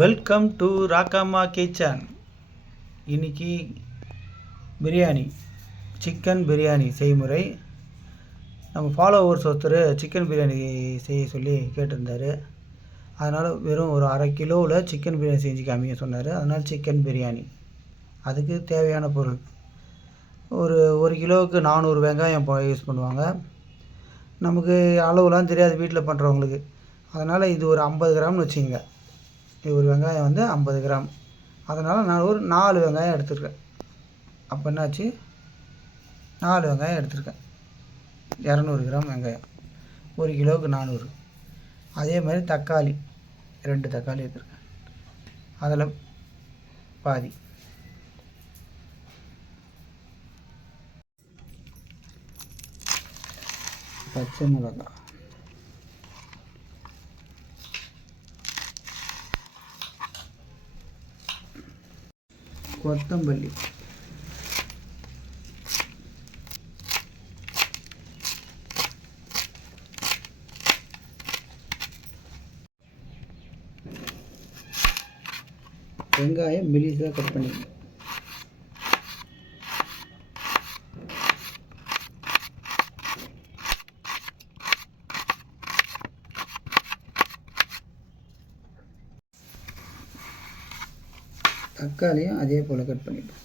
Welcome to ராக்காமா kitchen இன்னைக்கு biryani chicken biryani செய்முறை. நம்ம ஃபாலோவர்ஸ் ஒருத்தர் சிக்கன் பிரியாணி செய்ய சொல்லி கேட்டிருந்தாரு. அதனால் வெறும் ஒரு அரை கிலோவில் சிக்கன் பிரியாணி செஞ்சு காமிக்க சொன்னார். அதனால் சிக்கன் பிரியாணி. அதுக்கு தேவையான பொருள். ஒரு ஒரு கிலோவுக்கு நானூறு வெங்காயம் யூஸ் பண்ணுவாங்க. நமக்கு அளவுலாம் தெரியாது வீட்டில் பண்ணுறவங்களுக்கு அதனால் இது ஒரு ஐம்பது கிராம்னு வச்சுங்க ஒரு வெங்காயம் வந்து ஐம்பது கிராம். அதனால் நான் ஒரு நாலு வெங்காயம் எடுத்துருக்கேன். அப்போ என்னாச்சு? நாலு வெங்காயம் எடுத்திருக்கேன். இரநூறு கிராம் வெங்காயம். ஒரு கிலோவுக்கு நானூறு. அதே மாதிரி தக்காளி. ரெண்டு தக்காளி எடுத்துருக்கேன். அதில் பாதி. பச்சை மிளகாய் கொத்தமல்லி வெங்காயம் மெலிசாக கட் பண்ணிக்கணும் தக்காளியும் அதே போல் கட் பண்ணிட்டோம்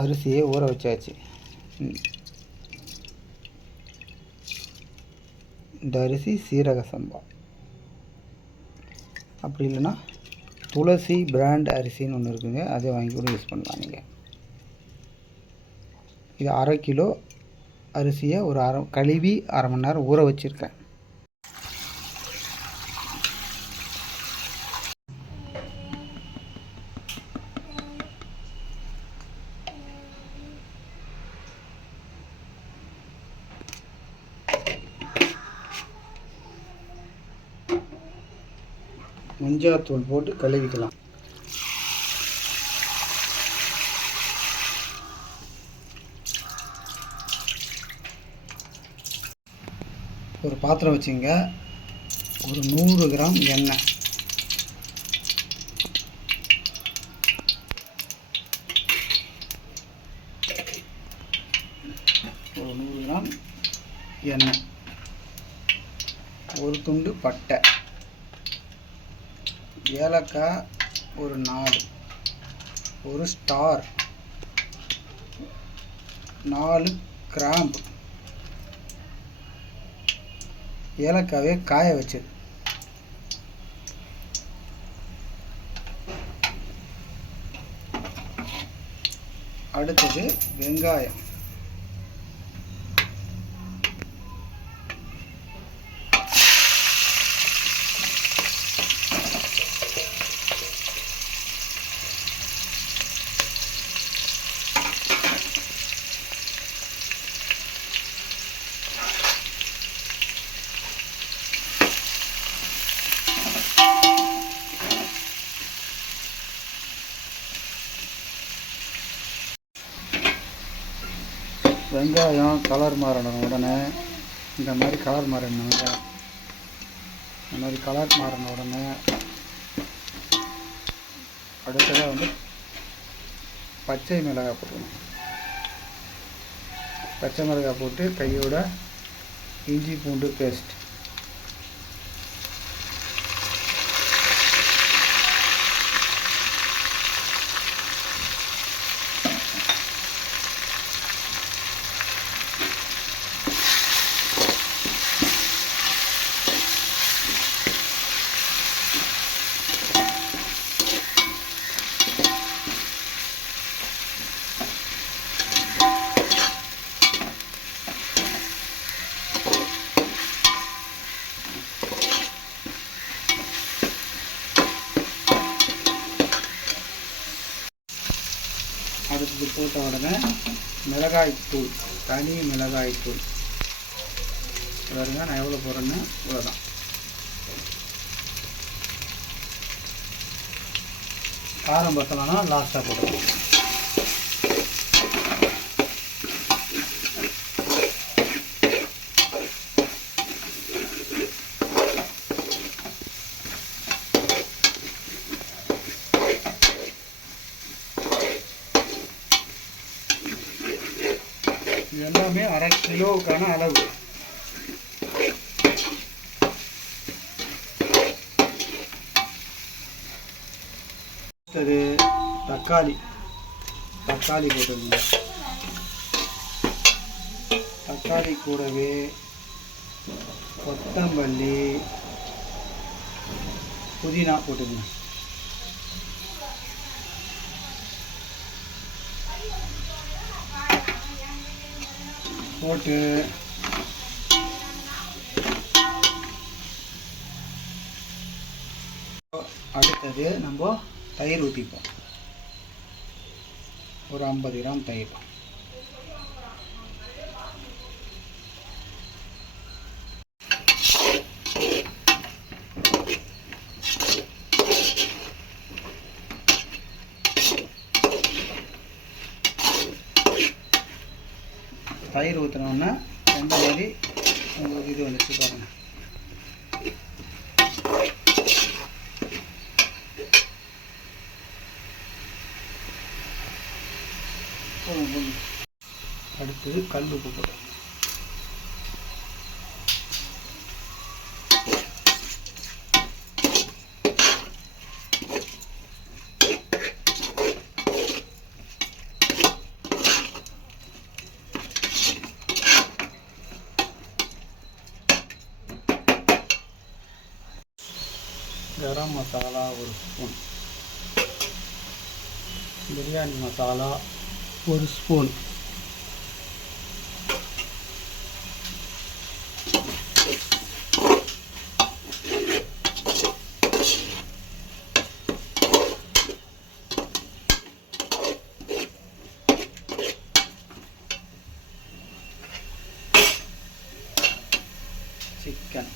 அரிசியை ஊற வச்சாச்சு. இந்த அரிசி சீரக சம்பா. அப்படி இல்லைன்னா துளசி பிராண்ட் அரிசின்னு ஒன்று இருக்குங்க. அதை வாங்கி கூட யூஸ் பண்ணலாம் நீங்கள் இது அரை கிலோ அரிசியை ஒரு அரை கழுவி அரை மணி நேரம் ஊற வச்சுருக்கேன். மஞ்சாத்தூள் போட்டு கழுவிக்கலாம் ஒரு பாத்திரம் வச்சுங்க. ஒரு நூறு கிராம் எண்ணெய். ஒரு நூறு கிராம் எண்ணெய். ஒரு துண்டு பட்டை. ஏலக்காய் ஒரு நாலு. ஒரு ஸ்டார். நாலு கிராம்பு. ஏலக்காவே காய வச்சது அடுத்தது வெங்காயம். வெங்காயம் கலர் மாறின உடனே. இந்த மாதிரி கலர் மாறின இந்த மாதிரி கலர் மாறின உடனே. அடுத்ததாக வந்து பச்சை மிளகாய் போட்டுக்கணும் பச்சை மிளகாய் போட்டு கையோட இஞ்சி பூண்டு பேஸ்ட் அடுத்தது போட்ட உடனே மிளகாய்த்தூள் தனி மிளகாய்த்தூள் பாருங்க நான் எவ்வளோ போடுறேன்னு இவ்வளோதான் காரம் பத்தலைன்னா லாஸ்ட்டாக போட்டுக்கலாம். இது எல்லாமே அரை கிலோவுக்கான அளவு. அடுத்தது தக்காளி. தக்காளி போட்டுருங்க தக்காளி கூடவே கொத்தமல்லி புதினா போட்டுக்கணும் போட்டு. அடுத்தது நம்ம தயிர் ஊற்றிப்போம் ஒரு ஐம்பது கிராம் தயிர். தயிர் ஊற்றினோன்னா ரெண்டு மாதிரி உங்களுக்கு இது வந்துச்சு பாருங்கள் அடுத்தது கல் உப்பு போட்டோம் கரம் மசாலா ஒரு ஸ்பூன் பிரியாணி மசாலா ஒரு ஸ்பூன் சிக்கன்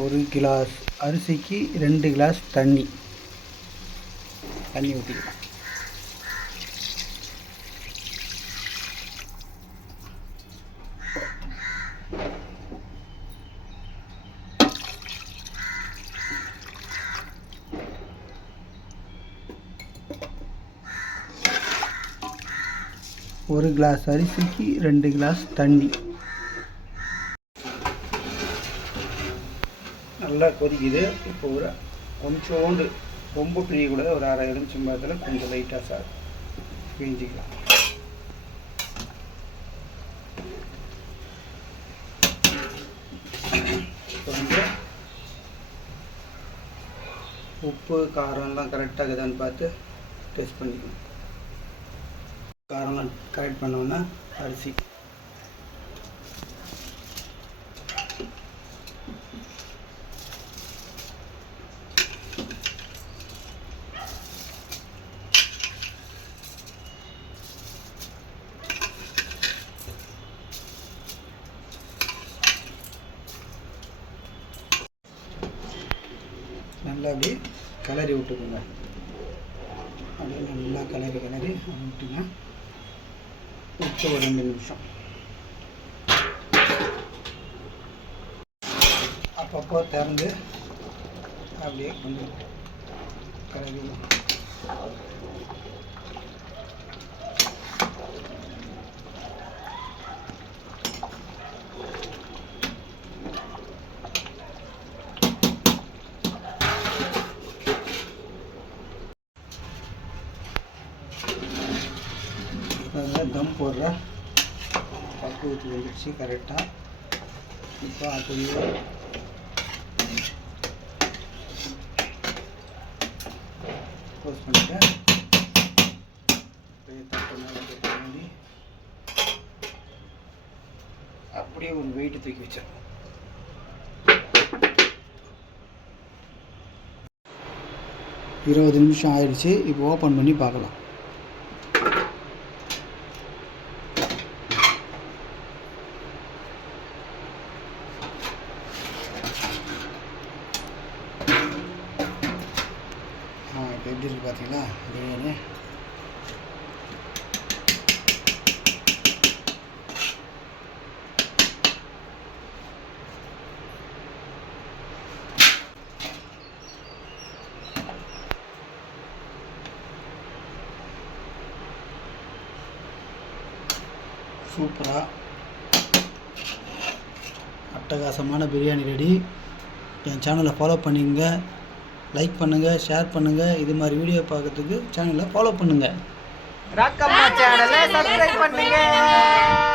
ஒரு கிளாஸ் அரிசிக்கு ரெண்டு கிளாஸ் தண்ணி. தண்ணி ஊற்றிக்கலாம் ஒரு கிளாஸ் அரிசிக்கு ரெண்டு கிளாஸ் தண்ணி. நல்லா கொதிக்குது. இப்போ ஒரு கொஞ்சோண்டு ரொம்ப பிழியக்கூடாது ஒரு அரை எலுமிச்சம்பழத்தில் கொஞ்சம் லைட்டாக சார். பிழிஞ்சிக்கலாம் உப்பு காரம்லாம் கரெக்டாக இருக்குதான்னு பார்த்து டெஸ்ட் பண்ணிக்கணும். காரம்லாம் கரெக்ட் பண்ணோன்னா அரிசி நல்லா அப்படியே கிளறி விட்டுக்குங்க. அப்படியே நல்லா கிளறி கிளறி விட்டுங்க. விட்டு ஒரு ரெண்டு நிமிஷம். அப்பப்போ திறந்து அப்படியே கொஞ்சம் கிளறி போடுற. பக்குவத்துக்கு வந்துடுச்சு கரெக்டாக இப்போ அப்படியே க்ளோஸ் பண்ணிட்டேன் அப்படியே ஒரு வெயிட் தூக்கி வச்சேன் இருபது நிமிஷம் ஆயிடுச்சு இப்போ ஓப்பன் பண்ணி பார்க்கலாம் ஆ இப்போ எப்படி இருக்கு பார்த்தீங்களா பிரியாணி. சூப்பராக அட்டகாசமான பிரியாணி ரெடி. என் சேனலை ஃபாலோ பண்ணிங்க லைக் பண்ணுங்கள் ஷேர் பண்ணுங்கள் இது மாதிரி வீடியோ பார்க்கறதுக்கு சேனலை ஃபாலோ பண்ணுங்கள் ராக்கம்மா சேனலை சப்ஸ்கிரைப் பண்ணுங்கள்